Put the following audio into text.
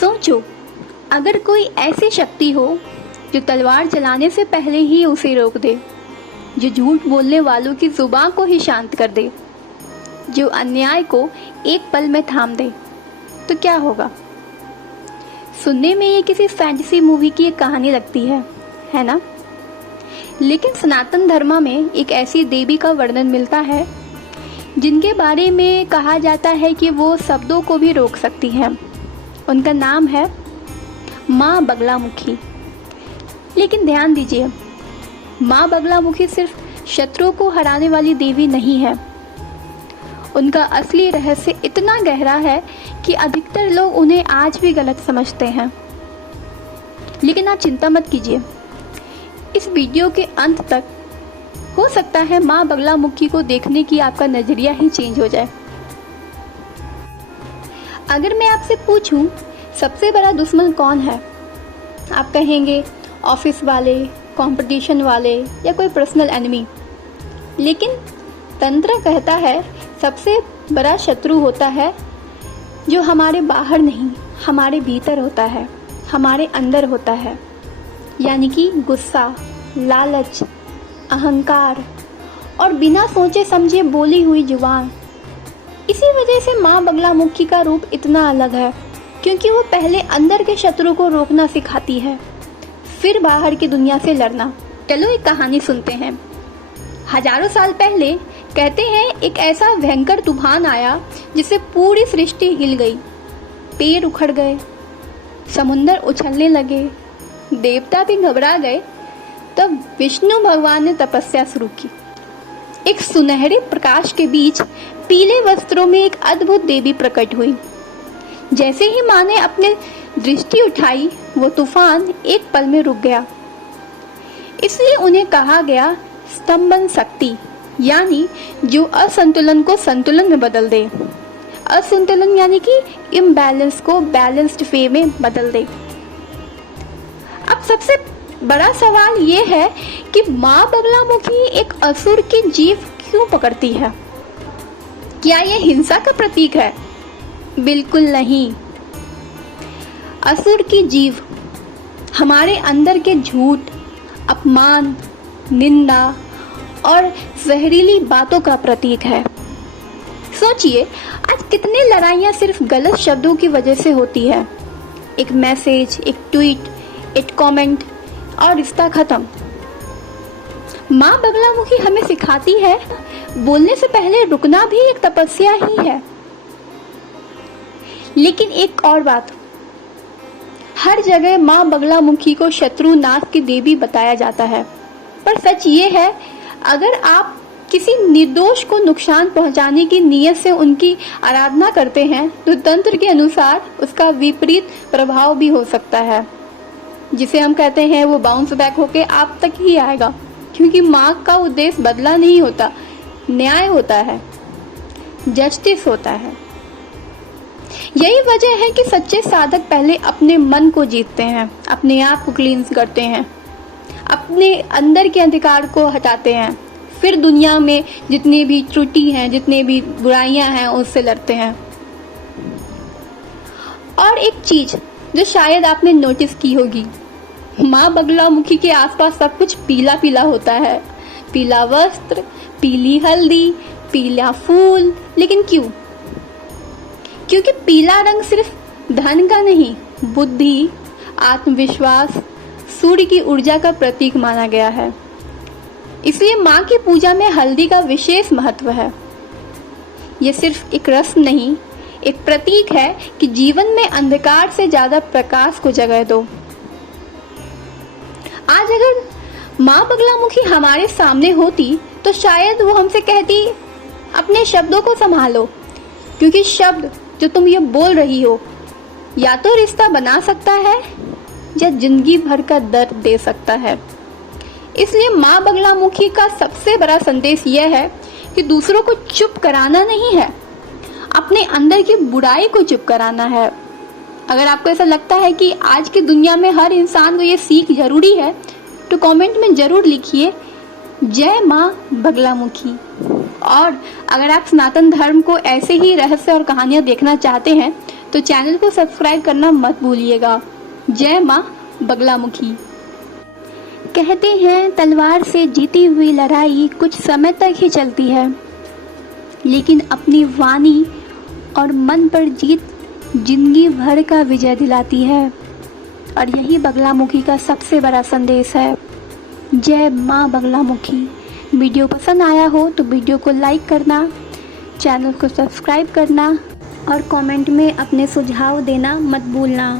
सोचो, अगर कोई ऐसी शक्ति हो जो तलवार चलाने से पहले ही उसे रोक दे, जो झूठ बोलने वालों की जुबान को ही शांत कर दे, जो अन्याय को एक पल में थाम दे, तो क्या होगा? सुनने में ये किसी फैंटेसी मूवी की एक कहानी लगती है ना? लेकिन सनातन धर्म में एक ऐसी देवी का वर्णन मिलता है जिनके बारे में कहा जाता है कि वो शब्दों को भी रोक सकती हैं। उनका नाम है माँ बगलामुखी। लेकिन ध्यान दीजिए, माँ बगलामुखी सिर्फ शत्रुओं को हराने वाली देवी नहीं है। उनका असली रहस्य इतना गहरा है कि अधिकतर लोग उन्हें आज भी गलत समझते हैं। लेकिन आप चिंता मत कीजिए, इस वीडियो के अंत तक हो सकता है माँ बगलामुखी को देखने की आपका नजरिया ही चेंज हो जाए। अगर मैं आपसे पूछूं सबसे बड़ा दुश्मन कौन है, आप कहेंगे ऑफिस वाले, कंपटीशन वाले या कोई पर्सनल एनिमी। लेकिन तंत्र कहता है सबसे बड़ा शत्रु होता है जो हमारे बाहर नहीं, हमारे भीतर होता है, हमारे अंदर होता है। यानी कि गुस्सा, लालच, अहंकार और बिना सोचे समझे बोली हुई जुबान। इसी वजह से माँ बगलामुखी का रूप इतना अलग है, क्योंकि वो पहले अंदर के शत्रु को रोकना सिखाती है, फिर बाहर की दुनिया से लड़ना। चलो एक कहानी सुनते हैं। हजारों साल पहले कहते हैं एक ऐसा भयंकर तूफान आया जिससे पूरी सृष्टि हिल गई। पेड़ उखड़ गए, समुंदर उछलने लगे, देवता भी घबरा गए। तब विष्णु भगवान ने तपस्या शुरू की। एक सुनहरे प्रकाश के बीच पीले वस्त्रों में एक अद्भुत देवी प्रकट हुई। जैसे ही माँ ने अपने दृष्टि उठाई, वो तूफान एक पल में रुक गया। इसलिए उन्हें कहा गया स्तंभन शक्ति, यानी जो असंतुलन को संतुलन में बदल दे। असंतुलन यानी कि इम्बैलेंस को बैलेंस्ड वे में बदल दे। अब सबसे बड़ा सवाल ये है कि माँ बगलामुखी एक असुर की जीभ क्यों पकड़ती है? क्या ये हिंसा का प्रतीक है? बिल्कुल नहीं। असुर की जीभ हमारे अंदर के झूठ, अपमान, निंदा और जहरीली बातों का प्रतीक है। सोचिए, आज कितनी लड़ाइयाँ सिर्फ गलत शब्दों की वजह से होती है। एक मैसेज, एक ट्वीट, एक कमेंट और रिश्ता खत्म। माँ बगलामुखी हमें सिखाती है बोलने से पहले रुकना भी एक तपस्या ही है। लेकिन एक और बात, हर जगह माँ बगलामुखी को शत्रु नाश की देवी बताया जाता है, पर सच ये है अगर आप किसी निर्दोष को नुकसान पहुंचाने की नीयत से उनकी आराधना करते हैं तो तंत्र के अनुसार उसका विपरीत प्रभाव भी हो सकता है, जिसे हम कहते हैं वो बाउंस बैक होके आप तक ही आएगा। क्योंकि माँ का उद्देश्य बदला नहीं होता, न्याय होता है, जस्टिस होता है। यही वजह है कि सच्चे साधक पहले अपने मन को जीतते हैं, अपने आप को क्लींस करते हैं, अपने अंदर के अंधकार को हटाते हैं, फिर दुनिया में जितनी भी त्रुटि हैं, जितनी भी बुराइयां हैं, उससे लड़ते हैं। और एक चीज जो शायद आपने नोटिस की होगी, माँ बगलामुखी के आसपास सब कुछ पीला पीला होता है। पीला वस्त्र, पीली हल्दी, पीला फूल। लेकिन क्यों? क्योंकि पीला रंग सिर्फ धन का नहीं, बुद्धि, आत्मविश्वास, सूर्य की ऊर्जा का प्रतीक माना गया है। इसलिए माँ की पूजा में हल्दी का विशेष महत्व है। ये सिर्फ एक रस्म नहीं, एक प्रतीक है कि जीवन में अंधकार से ज्यादा प्रकाश को जगह दो। आज अगर माँ बगलामुखी हमारे सामने होती तो शायद वो हमसे कहती अपने शब्दों को संभालो, क्योंकि शब्द जो तुम ये बोल रही हो या तो रिश्ता बना सकता है या जिंदगी भर का दर्द दे सकता है। इसलिए माँ बगलामुखी का सबसे बड़ा संदेश यह है कि दूसरों को चुप कराना नहीं है, अपने अंदर की बुराई को चुप कराना है। अगर आपको ऐसा लगता है कि आज की दुनिया में हर इंसान को ये सीख जरूरी है, तो कमेंट में जरूर लिखिए जय माँ बगलामुखी। और अगर आप सनातन धर्म को ऐसे ही रहस्य और कहानियां देखना चाहते हैं तो चैनल को सब्सक्राइब करना मत भूलिएगा। जय माँ बगलामुखी। कहते हैं तलवार से जीती हुई लड़ाई कुछ समय तक ही चलती है, लेकिन अपनी वाणी और मन पर जीत जिंदगी भर का विजय दिलाती है। और यही बगलामुखी का सबसे बड़ा संदेश है। जय माँ बगलामुखी। वीडियो पसंद आया हो तो वीडियो को लाइक करना, चैनल को सब्सक्राइब करना और कमेंट में अपने सुझाव देना मत भूलना।